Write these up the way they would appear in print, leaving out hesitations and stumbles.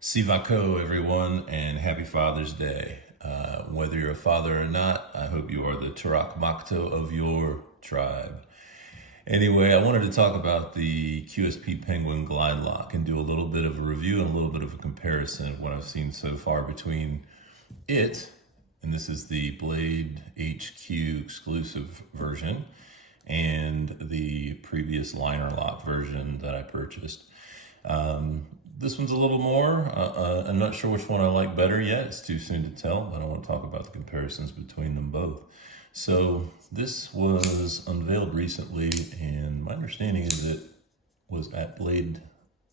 Sivako, everyone, and happy Father's Day. Whether you're a father or not, I hope you are the Tarak Makto of your tribe. Anyway, I wanted to talk about the QSP Penguin Glide Lock and do a little bit of a review and a little bit of a comparison of what I've seen so far between it, and this is the Blade HQ exclusive version, and the previous liner lock version that I purchased. This one's a little more. I'm not sure which one I like better yet. It's too soon to tell, but I want to talk about the comparisons between them both. So this was unveiled recently, and my understanding is it was at Blade,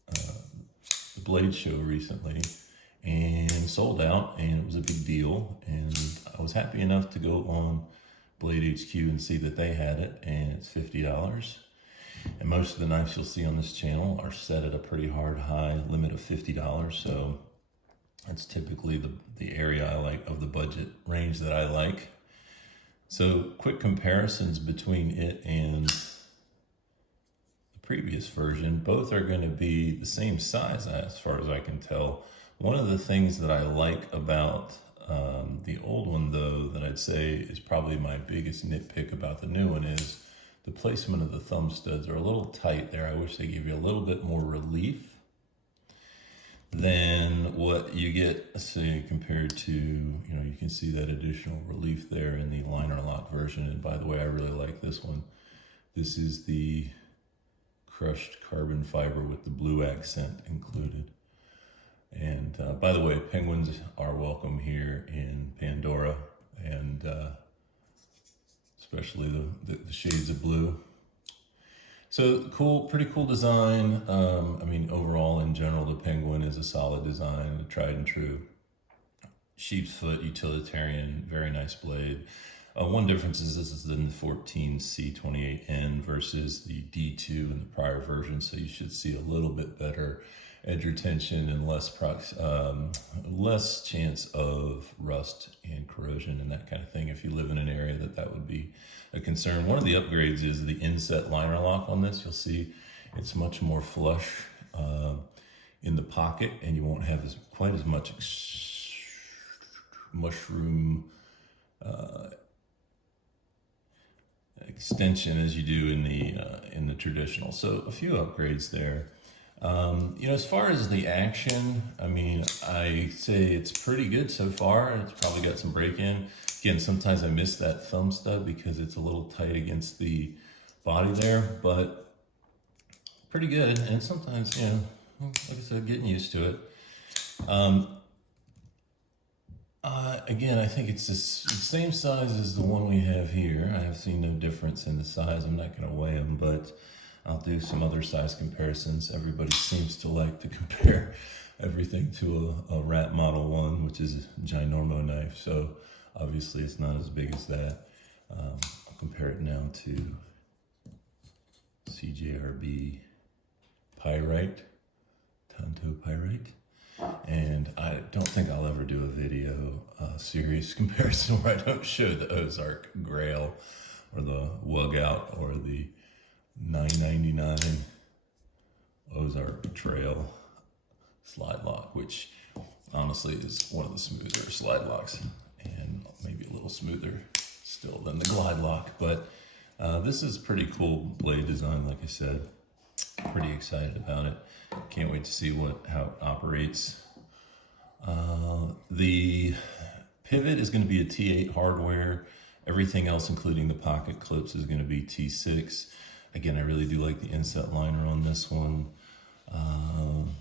the Blade show recently, and sold out, and it was a big deal. And I was happy enough to go on Blade HQ and see that they had it, and it's $50. And most of the knives you'll see on this channel are set at a pretty high limit of $50. So that's typically the area I like of the budget range that I like. So quick comparisons between it and the previous version. Both are going to be the same size as far as I can tell. One of the things that I like about the old one, though, that I'd say is probably my biggest nitpick about the new one is the placement of the thumb studs are a little tight there. I wish they gave you a little bit more relief than what you get, say, compared to, you can see that additional relief there in the liner lock version. And by the way, I really like this one. This is the crushed carbon fiber with the blue accent included. And by the way, penguins are welcome here in Pandora, and especially the shades of blue. So pretty cool design. Overall, in general, the Penguin is a solid design, a tried and true sheep's foot utilitarian, very nice blade. One difference is this is the 14C28N versus the D2 in the prior version, so you should see a little bit better edge retention and less chance of rust and corrosion and that kind of thing. If you live in an area that would be a concern. One of the upgrades is the inset liner lock on this. You'll see it's much more flush in the pocket, and you won't have quite as much mushroom extension as you do in the traditional. So a few upgrades there. As far as the action, I say it's pretty good so far. It's probably got some break-in. Again, sometimes I miss that thumb stud because it's a little tight against the body there, but pretty good. And sometimes, like I said, getting used to it. Again, I think it's the same size as the one we have here. I have seen no difference in the size. I'm not going to weigh them, but I'll do some other size comparisons. Everybody seems to like to compare everything to a Rat Model 1, which is a ginormo knife. So obviously it's not as big as that. I'll compare it now to CJRB Pyrite, Tanto Pyrite. And I don't think I'll ever do a video series comparison where I don't show the Ozark Grail or the Wug Out or the $9.99 Ozark Trail slide lock, which honestly is one of the smoother slide locks, and maybe a little smoother still than the Glyde lock. But this is pretty cool blade design, like I said. Pretty excited about it. Can't wait to see how it operates. The pivot is going to be a T8 hardware. Everything else, including the pocket clips, is going to be T6. Again, I really do like the inset liner on this one.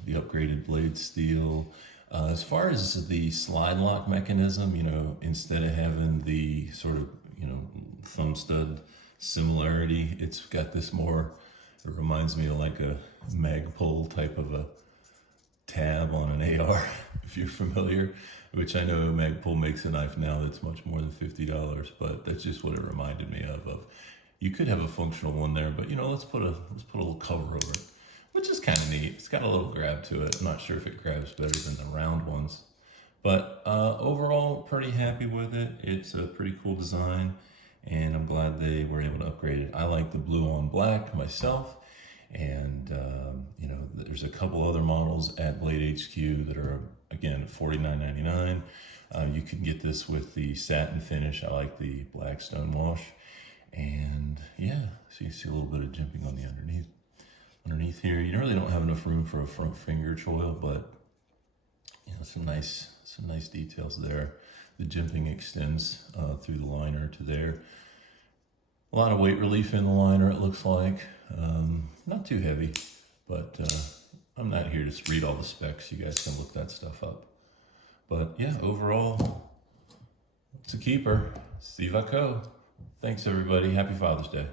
The upgraded blade steel. As far as the slide lock mechanism, instead of having the sort of, thumb stud similarity, it's got this more, it reminds me of like a Magpul type of a tab on an AR, if you're familiar, which I know Magpul makes a knife now that's much more than $50, but that's just what it reminded me of. You could have a functional one there, but let's put a little cover over it, which is kind of neat. It's got a little grab to it. I'm not sure if it grabs better than the round ones, but overall, pretty happy with it. It's a pretty cool design, and I'm glad they were able to upgrade it. I like the blue on black myself, And, you know, there's a couple other models at Glyde HQ that are, again, $49.99. You can get this with the satin finish. I like the black stone wash. And yeah, so you see a little bit of jimping on the underneath. Underneath here, you really don't have enough room for a front finger choil, but you know, some nice details there. The jimping extends through the liner to there. A lot of weight relief in the liner, it looks like. Not too heavy, but I'm not here to read all the specs. You guys can look that stuff up. But yeah, overall, it's a keeper. Sivako. Thanks, everybody. Happy Father's Day.